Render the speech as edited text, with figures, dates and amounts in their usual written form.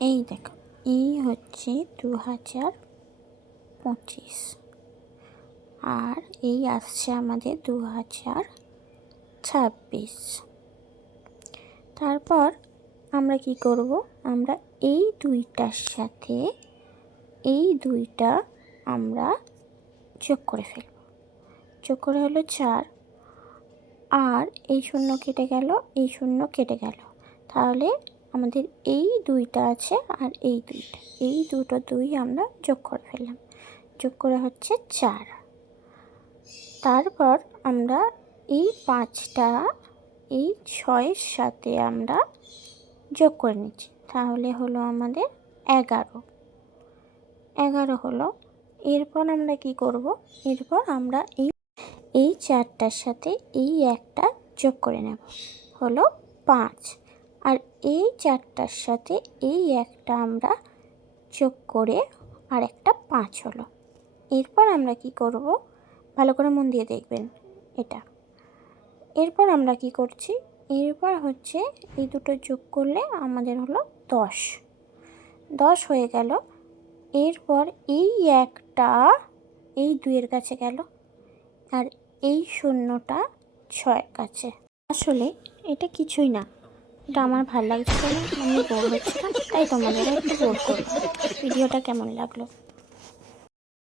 এই দেখো, এই হচ্ছে 2025 আর এই আসছে আমাদের 2026। তারপর আমরা কি করব, আমরা এই দুইটার সাথে এই দুইটা আমরা যোগ করে ফেলব। যোগ করে হলো 4, আর এই শূন্য কেটে গেল, এই শূন্য কেটে গেল। তাহলে আমাদের এই দুইটা আছে আর এই দুইটা, এই দুটো দুই আমরা যোগ করে ফেললাম। যোগ করে হচ্ছে 4। তারপর আমরা এই 5টা এই 6-এর সাথে আমরা যোগ করে নিচ্ছি। তাহলে হলো আমাদের 11 হলো। এরপর আমরা কি করব, এরপর আমরা এই 4টার সাথে এই একটা যোগ করে নেব, হলো 5। আর এই 4টার সাথে এই একটা আমরা যোগ করে আর একটা 5 হলো। এরপর আমরা কি করব, ভালো করে মন দিয়ে দেখবেন এটা। এরপর আমরা কি করছি, এরপর হচ্ছে এই দুটো যোগ করলে আমাদের হলো 10 হয়ে গেল। এরপর এই একটা এই 2-এর কাছে গেল, আর এই শূন্যটা 6-এর কাছে। আসলে এটা কিছুই না, এটা আমার ভালো লাগছে না, আমি বোর হচ্ছিলাম, তাই তোমাদের একটু বোর করলাম। ভিডিওটা কেমন লাগলো?